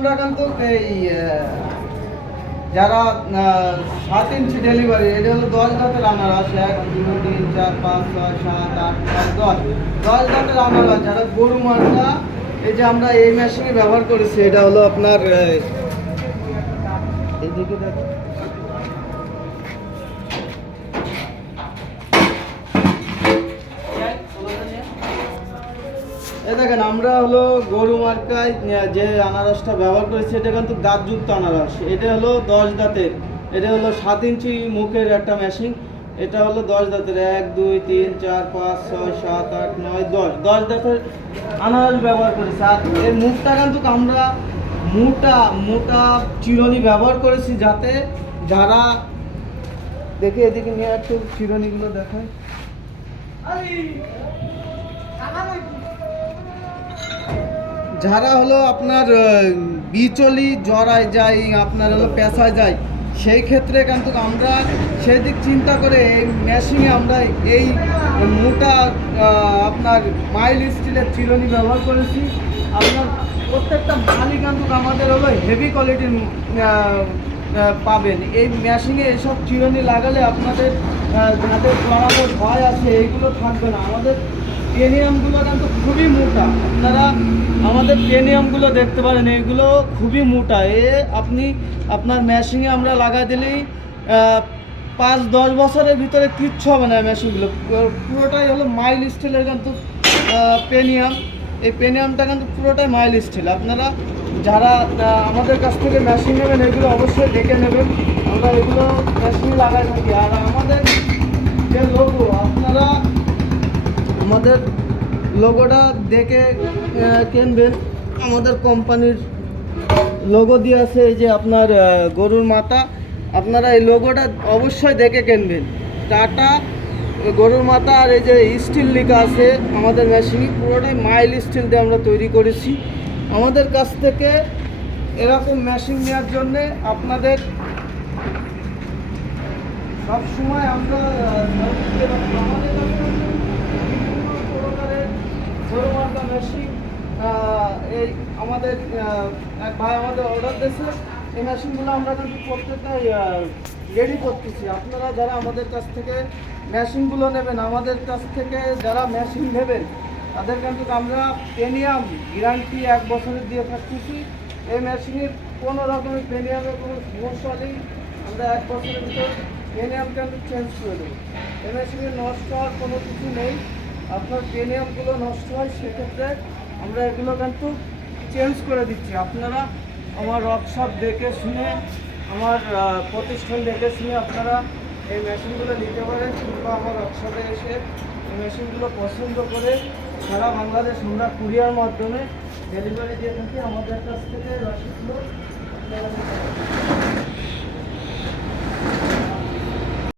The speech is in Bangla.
আমরা কিন্তু এই যারা সাত ইঞ্চি ডেলিভারি এটা হলো দশ দাঁতের আনারস এক, দুই, তিন, চার, পাঁচ, ছয়, সাত, আট, নয়, দশ। দশ দাঁতের আনারস যারা গরু মার্কা এই যে আমরা এই মেশিনে ব্যবহার করেছি, এটা হলো আপনার এইদিকে দেখো। এই দেখেন, আমরা হলো গরু মার্কায় যে আনারসটা ব্যবহার করেছি, এটা কিন্তু দাঁতযুক্ত আনারস। এটা হলো দশ দাঁতের। এটা হলো সাত ইঞ্চি মুখের একটা মেশিন এটা হলো দশ দাঁতের। এক, দুই, তিন, চার, পাঁচ, ছয়, সাত, আট, নয়, দশ। দশ দাঁতের আনারস ব্যবহার করেছি। আর এর মুখটা কিন্তু আমরা মোটা মোটা চিরনি ব্যবহার করেছি যাতে যারা দেখে এদিকে নিয়ে একটু চিরনিগুলো দেখায়। যারা হলো আপনার বিচলি জড়ায় যায়, আপনার হলো পেশায় যায়, সেই ক্ষেত্রে কিন্তু আমরা সেদিক চিন্তা করে এই মেশিনে আমরা এই মোটা আপনার মাইল স্টিলের চিরুনি ব্যবহার করেছি। আপনার প্রত্যেকটা মালই কিন্তু আমাদের হলো হেভি কোয়ালিটির পাবেন। এই মেশিনে এসব চিরুনি লাগালে আপনাদের যাদের জড়ানোর ভয় আছে, এইগুলো থাকবে না। আমাদের পেনিয়ামগুলো কিন্তু খুবই মোটা। আপনারা আমাদের পেনিয়ামগুলো দেখতে পারেন, এগুলো খুবই মোটা। এ আপনি আপনার মেশিনে আমরা লাগাই দিলেই পাঁচ, দশ বছরের ভিতরে কিচ্ছু হবে না মেশিনগুলো পুরোটাই হলো মাইল স্টিলের কিন্তু পেনিয়াম এই পেনিয়ামটা কিন্তু পুরোটাই মাইল স্টিল আপনারা যারা আমাদের কাছ থেকে মেশিন নেবেন, এগুলো অবশ্যই দেখে নেবেন। আমরা এগুলো মেশিন লাগাই থাকি। আর আমাদের যে লোগো আমাদের লোগোটা দেখে কিনবেন। আমাদের কোম্পানির লোগো দিয়ে আছে এই যে আপনার গরুর মাথা। আপনারা এই লোগোটা অবশ্যই দেখে কিনবেন। টাটা গরুর মাথা আর এই যে স্টিল লেখা আছে আমাদের মেশিনে পুরোটাই মাইল স্টিল দিয়ে আমরা তৈরি করেছি। আমাদের কাছ থেকে এরকম মেশিন নেওয়ার জন্যে আপনাদের সব সময় আমরা কাছে বিভিন্ন প্রকারের গরু মার্কা মেশিন আহ, এই আমাদের এক ভাই আমাদের অর্ডার দিয়েছে। এই মেশিনগুলো আমরা কিন্তু প্রত্যেকটাই রেডি করতেছি। আপনারা যারা আমাদের কাছ থেকে মেশিনগুলো নেবেন, আমাদের কাছ থেকে যারা মেশিন নেবেন, তাদের কিন্তু আমরা প্রিমিয়াম গ্যারান্টি এক বছরের দিয়ে থাকতেছি। এই মেশিনের কোনো রকমের প্রিমিয়ামের কোনো সমস্যা নেই। আমরা এক বছরের ভিতরে প্রিমিয়াম কিন্তু চেঞ্জ করে দেবো। এই মেশিনের নষ্ট হওয়ার কোনো কিছু নেই। আপনার প্রিমিয়ামগুলো নষ্ট হয়, সেক্ষেত্রে আমরা এগুলো কিন্তু চেঞ্জ করে দিচ্ছি আপনারা আমার ওয়ার্কশপ দেখে শুনে, আমার প্রতিষ্ঠান দেখে শুনে আপনারা এই মেশিনগুলো নিতে পারেন কিংবা আমার ওয়ার্কশপে এসে এই মেশিনগুলো পছন্দ করে সারা বাংলাদেশ, আমরা কুরিয়ার মাধ্যমে ডেলিভারি দিয়ে থাকি আমাদের কাছ থেকে রসিদগুলো।